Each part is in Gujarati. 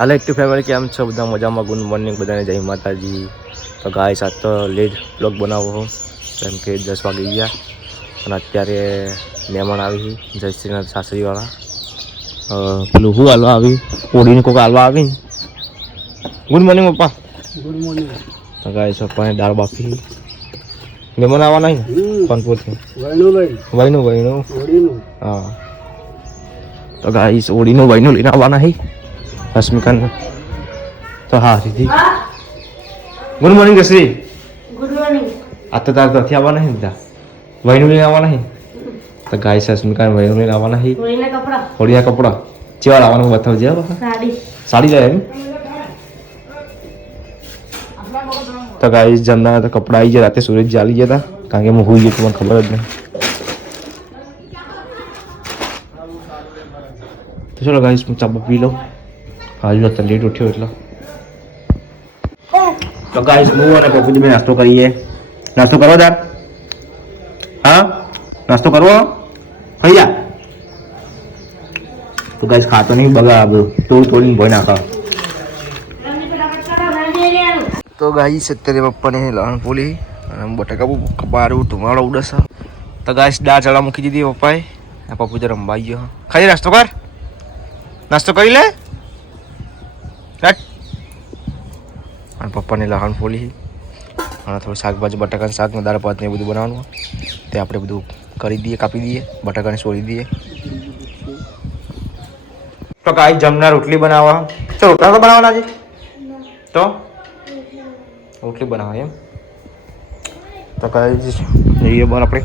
હાલો એક્ટિવ ફેમિલી કેમ છો? બધા મજામાં? ગુડ મોર્નિંગ બધાને. જય માતાજી. તો ગાય સાત તો લેટ બ્લોગ બનાવો કેમ કે દસ વાગી ગયા. અને અત્યારે મહેમાન આવી હતી જયશ્રીના સાસરીવાળા. પેલું હું હાલવા આવી? ઓડીને કોઈક હાલવા આવી ગુડ મોર્નિંગ પપ્પા. Good morning. તો ગાય પપ્પાને દાળ બાફી. મહેમાન આવવાના નહીં કાનપુરથી. વહીનું વહીનું હા. તો ગાય ઓડીનું વહીનું લઈને આવવાના છે. રશ્મિકાને તો હા દીદી good morning Jashree good morning આ તો તાર ત્યાંથી આવવાના છે ને બધા વહીનું લઈને આવવાના છે તો ગાઈસ રશ્મિકાને વહીનું લઈને આવવાના છે હોળીના કપડા ચેવા લાવવાનું બતાવજે સાડી સાડી જાય એમ તો ગાઈસ જમના તો કપડા આવી ગયા રાતે સૂરજ ચાલી ગયા હતા કારણ કે હું હોઈ ગયો મને ખબર જ નહીં તો ચલો ગાઈસ હું પી લઉં હાજુ અત્યારે લેટ ઉઠ્યો એટલે. તો ગાઈસ હું અને પપ્પુજી ભાઈ નાસ્તો કરીએ. નાસ્તો કરવો તાર હા? નાસ્તો કરવો? થઈ જા. તો ગાઈસ ખાતો નહીં બગા બધું તોડ તોડીને ભોય નાખા. તો ગાઈસ અત્યારે પપ્પાને લહણ પોલી અને બટાકા બહુ કપારું ધુમાડો ઉડસ તો ગાઈસ દાળ ચડા મૂકી દીધી પપ્પાએ. આ પપ્પુ તો રંબાઈ ગયો. ખાઈ નાસ્તો કર. નાસ્તો કરી લે. અને પપ્પાને લહણ ફોલી. અને થોડું શાકભાજી, બટાકાનું શાક ને દાળ ભાત ને એ બધું બનાવવાનું. તે આપણે બધું કરી દઈએ, કાપી દઈએ, બટાકાને છોડી દઈએ. તો ગાઈ જમના રોટલી બનાવવા. તો રોટલા તો બનાવવાના છે? તો? રોટલી બનાવવા એમ? તો ગાઈ જઈએ બહાર આપણે.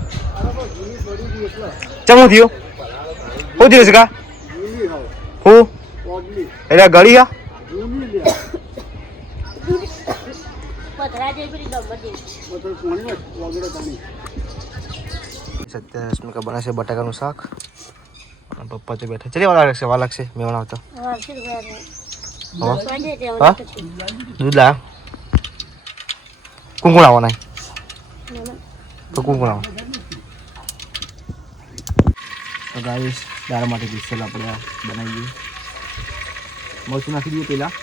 ચમ હું થયું શું થયું છે કા? હું? એટલે ગળી આ? જેવી પેલી ગમત જેવી. બધું પાણી વગેરે પાણી સત્ય રશ્મિકા બનાવશે બટાકાનું શાક પપ્પા તો બેઠા ચલી વાર લાગશે વાર લાગશે મેં આવતો? દૂધ લા કુંકુણ આવો આવવાના તો કુંકુણ આવો તો ગાઈસ, દાળ માટે ડિશેલ આપણે બનાવીએ મરચું નાખી દઈએ પહેલાં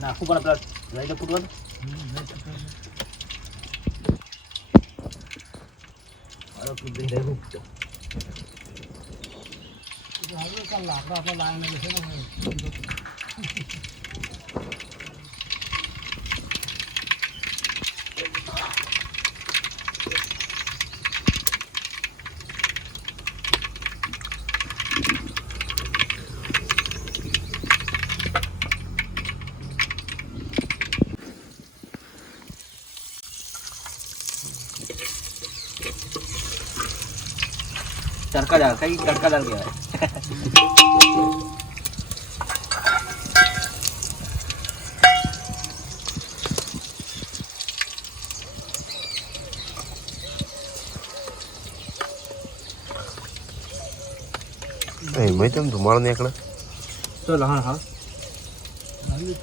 નાખવું પણ આપણે લઈને ફૂટવાનું લાકડા આપણે લાવીને છે ને તડકા દાળ કઈ તડકા દાળ કહેવાય એમાં તેમ ધુમાડો નીકળે તો લહણ હા આવી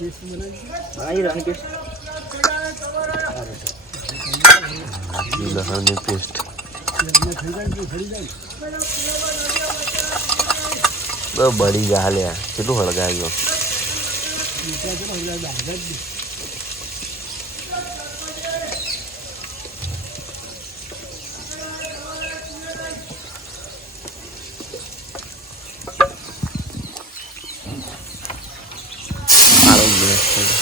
પેસ્ટ બળી ગયા હાલ્યા. કેટલું હળગાવ્યો નીકળ્યા છે ને એટલે દાગા જ નહીં. સારો મેસ થયો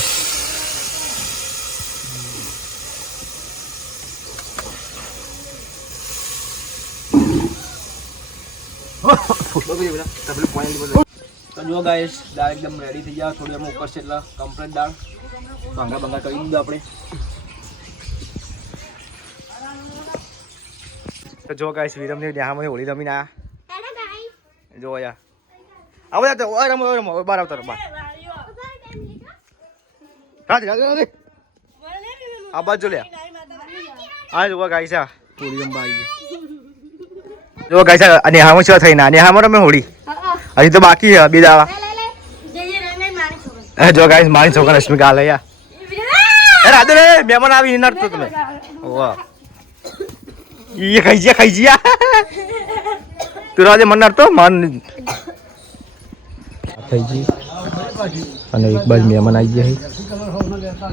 તો જો ગાઈશ દાળ એકદમ રેડી થઈ ગયા. થોડી અમે ઉપર છે એટલે કમ્પ્લીટ દાળ. ભાંગા ભાંગા કરી દીધું આપણે. તો જો ગાઈસ વિરમની ન્યાહામાં હોળી રમીને આ. જો યાર આવો યાર ઓય રમો રમો બાર આવતા આ બાજુ લે. આ જો ગાઈસ આ. હોળી રમવા આવી જો ગાઈસ અને હામાં શું થઈને અને હામાં રમે હોળી. હજી તો બાકી છે બે દાડા. લે, લે, લે. જે ગાઈસ મારી છોકરા રશ્મિકા હાલે યાર એ રાધે રે મહેમાન આવી નડતો તમે. વાહ. ઈ ખાઈ જ્યા ખાઈ જ્યા. તું રાજે મન નડતો મન. થઈ ગઈ. અને એક બાજુ મહેમાન આવી ગયા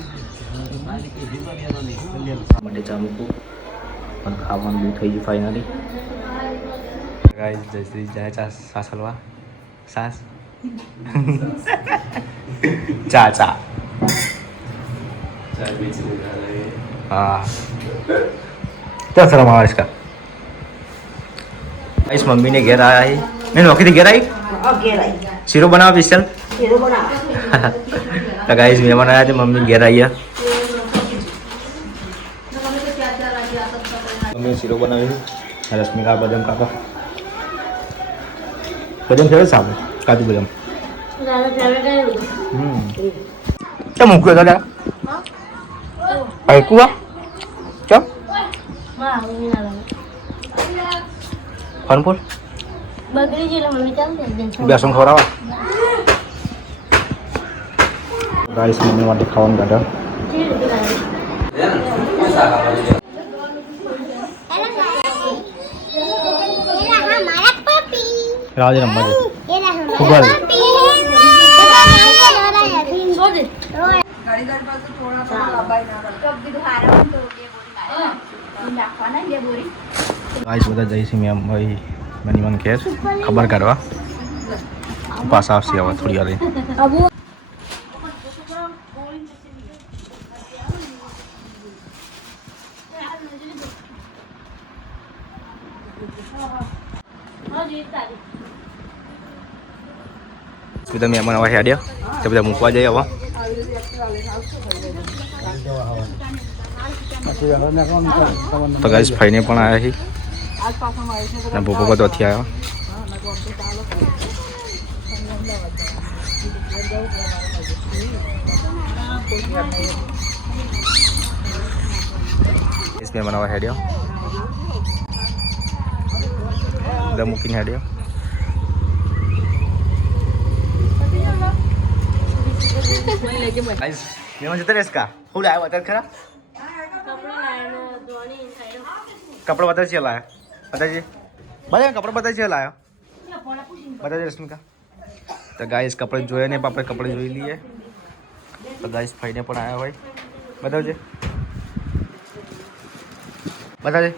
માટે ચા મૂકું. પણ ખાવાનું બી થઈ ગયું finally ગાઈસ જયશ્રી જાય ચા સાસ હલવા સાસ ચા ચા हाँ क्या शर्म आवा इसका इस मम्मी ने घेर आया है नहीं नौकरी थी घेर आई सीरो बनाओ स्पेशल तो गाइस मेहमान आया थे मम्मी घेर आई है मम्मी सीरो बनावी रश्मिका बदाम બદામ સરસ સારું કાજુ બદામ. ચમ મૂક્યો તો હલકું આ? ચમ ફનપુર બેસન ખવડાવવા રાઈસ મમ્મી માટે ખાવાનું કાઢ્યા રાજ રમવા. ગાઈસ બધા જઈશું મેમ ભાઈ મની મન કેર ખબર કાઢવા પાછા આવશે હવે થોડી વાર. બધા મહેમાન આવા હેડ્યો તે બધા મૂકવા જઈએ હવે તો ગાઈસ ફઈને પણ આવ્યા છે અને ભૂકો બધો થી આવ્યો મહેમાન આવા હેડ્યો એટલે મૂકીને હેડ્યો મેં જતા રહેશ કા હું લાવ્યો અત્યારે ખરા કપડા બધા છે લાયા બતાજી બધા કપડા બધા છે લાયો બતાજી રશ્મિકા તો ગાઈસ કપડે જોયા ને આપણે કપડે જોઈ લઈએ તો ગાઈસ ફઈને પણ આવ્યા હોય બતાવજે બતાવજે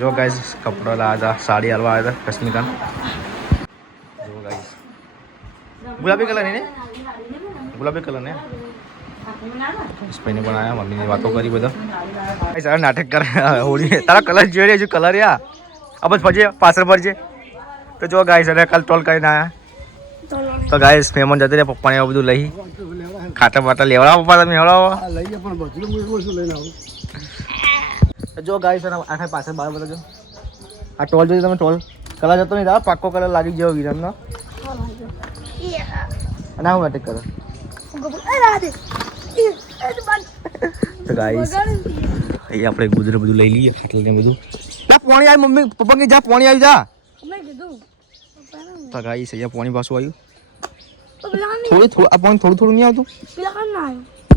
જો ગાઈસ કપડો લાવ્યા હતા સાડી હાલવા આવ્યા હતા રશ્મિકા જો ગાઈસ ગુલાબી કલર ને ગુલાબી કલર ને સ્પેની પણ આવ્યા મમ્મીની વાતો કરી બધા આ નાટક કરે હોળી તારા કલર જોઈ રહ્યો કલર યા આ બસ ફરજે પાછળ ફરજે તો જો ગાઈસ અને કાલ ટોલ કરીને આવ્યા તો ગાઈસ મહેમાન જતી રહે પપ્પાને એવું બધું લઈ. ખાટા બાટા લેવડાવો પપ્પા તમે લેવડાવો લઈએ પણ બધું લઈને આવું જો ગાઈસ અને આખા પાછળ બહાર બતાજો આ ટોલ જોઈ તમે, ટોલ. કલર જતો નહીં દાદા, પાક્કો કલર લાગી ગયો વિરમનો. અને આવું નાટક કરો? આપણે ગુજર બધું લઈ લઈએ ખાટલ ને બધું. જા, પોણી આવી, મમ્મી, પપ્પા કે જા, પોણી આવી, જા. તો ગાઈસ અહીંયા પોણી પાછું આવ્યું. થોડું થોડું, આ પાણી થોડું થોડું નહીં આવતું?